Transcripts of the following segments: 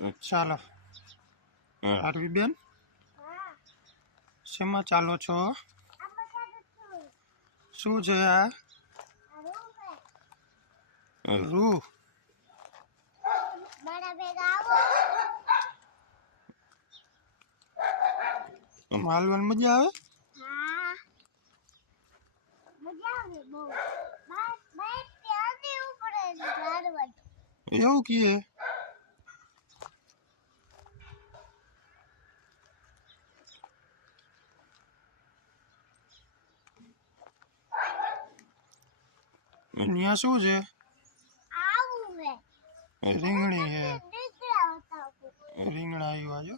ચાલો આરવી બેન શેમાં ચાલો છો? શું છે આ? રૂ માલવાની મજા આવે? એવું કીએ અહીંયા શું છે? રીંગણી હે, રીંગણા આવ્યા જો.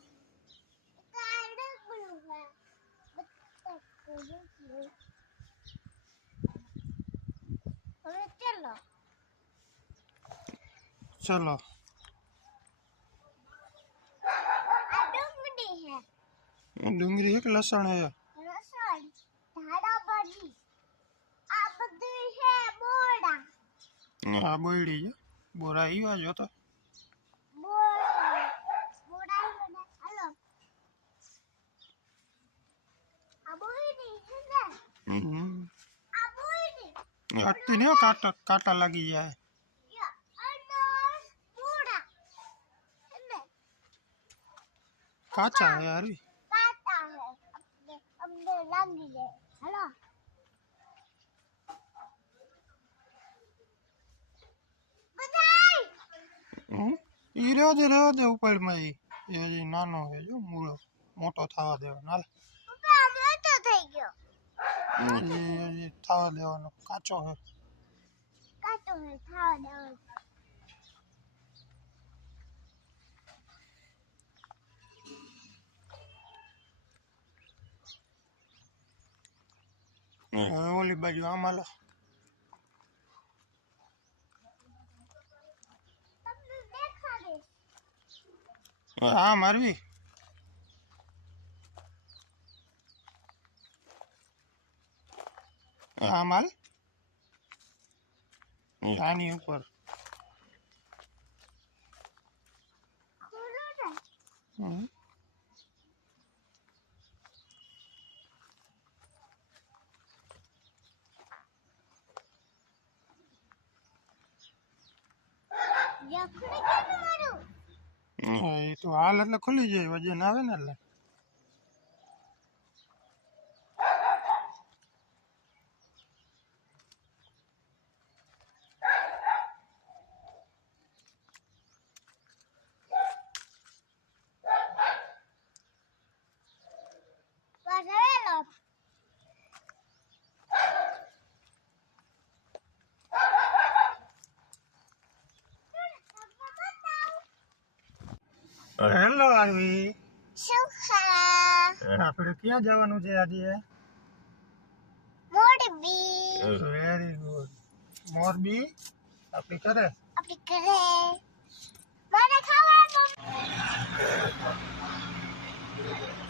चलो डूंगरी है कि लसण है? हाँ बोड़ी है बोरा ही आ जो तो हटती नहीं हो, काटा काटा लगी जाए. काचा है यार, काटा है अपने लगी है. हेलो ई रेवा दे ऊपर में ये नानो है जो मूळो मोटो थावा देवानो. हाल मोटो થઈ ગયો. ये थावा देवानो काचो है થાવા દેવાનો. ओली बाजू आम हालो. हाँ मारवी हाँ माल आनी ऊपर ये तो हाल એટલે ખુલી જાય વજન આવે ને એટલે હેલો આરવી શું ખા આપણે ક્યાં જવાનું છે આજે? મોરબી. Very good. મોરબી આપણી કરે મને ખાવાનું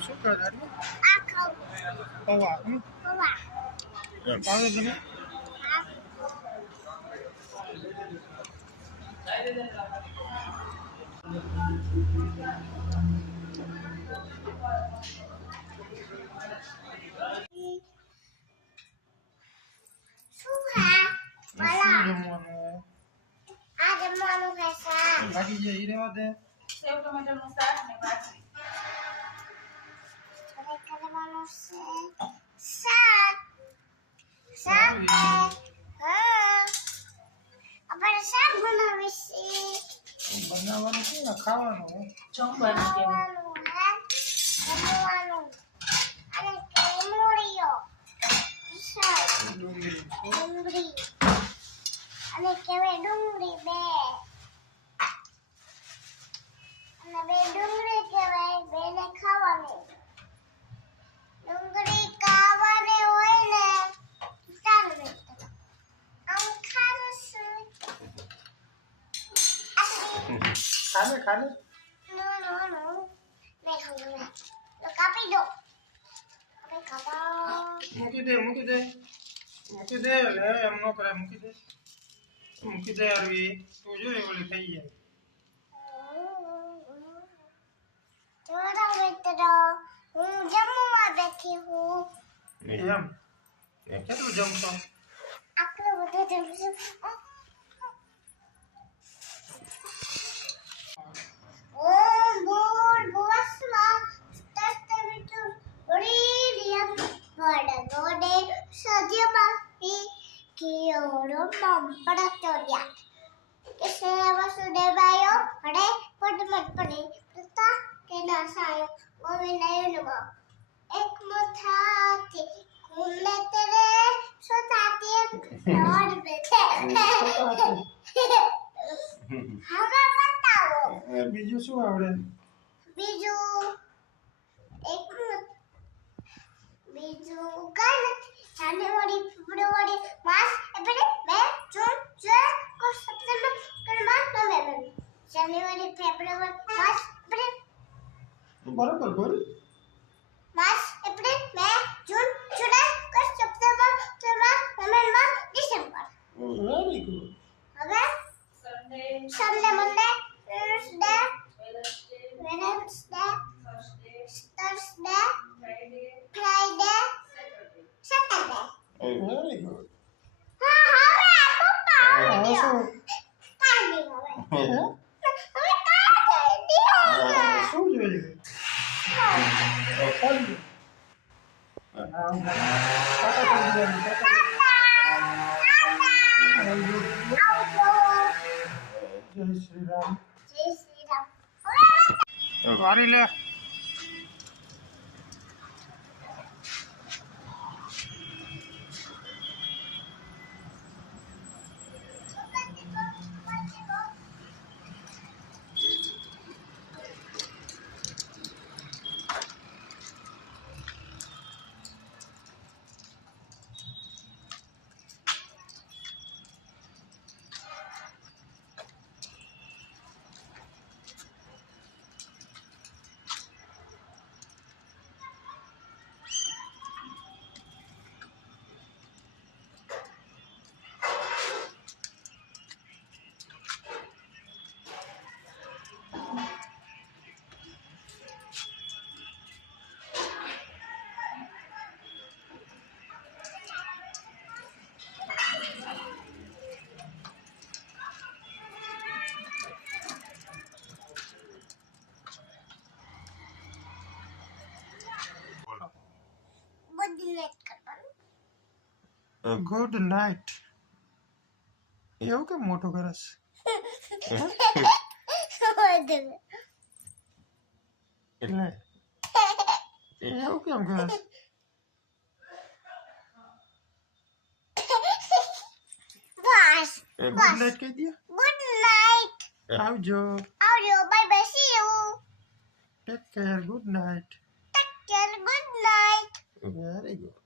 શું કરે આરવી? આ ખાવું પૌવા પૌવા ભાવે તને? શું ખા શું જમવાનું? આ જમવાનું ખાશા લાગી જાય ઈ રહેવા દે. સેવ ટમેટાનું શાક ને ભાખરી. હવે કરવાનું છે શાક શાક હા આપણે શાક બનાવીશું બનાવવાનું છે ને ખાવાનું? જમવાનું કેવું? જમવાનું અને કેમોરીઓ શાક ડુંગળી ડુંગળી અને કેવાય ડુંગળી બે અને બે ડુંગળી કહેવાય બેને ખાવાની ડુંગળી ખાવાની હોય ને ચાલો આમ ખાવું છું ખાને ખાને નો મેં ખાવું તો કાપી દો આપણે ખાતા મૂકી દે મૂકી દે મૂકી દે લે એમ નો કરે મૂકી દે આરવી તું જો ઓલી થઈ જાય. કે હું એમ એ કેટલું જમશો આટલું બધું જમશું ઓમ બોલ બોસમાં તસ્તવિતુ ઓરીલિયમ વડ ગોડે સજ્યમાં કિયોરો મમ્પડા ચોડ્યા કે સેવા સુદેવાયો હડે પડમત પડે પ્રતા કે નાસાયો ગોવિંદાયો નમઃ એક મુઠાથી ઘૂમે તેરે સોતાતી લોડ બેઠે હવે બતાવો બીજું શું આવડે બીજું એક બીજું કઈ નથી January February March April May June July August September October November January February March April બરાબર બોલ March April May June July August September October November December very good હવે Sunday Sunday Monday Tuesday Wednesday Wednesday Thursday Thursday Friday Friday Saturday Saturday very good હા હવે પપ્પા હવે શું કાઢી હવે હે? હવે કાઢી દીયો શું જોઈએ કાઢી જય શ્રી રામ જય શ્રી રામ વારી લે બધી લેટ કરવાનું ગુડ નાઇટ એવું કેમ મોટું કરસ બધું એટલે એવું કેમ કરસ બસ ગુડ નાઇટ કહી દે ગુડ નાઇટ આવજો આવજો bye bye see you take care good night take care good night very good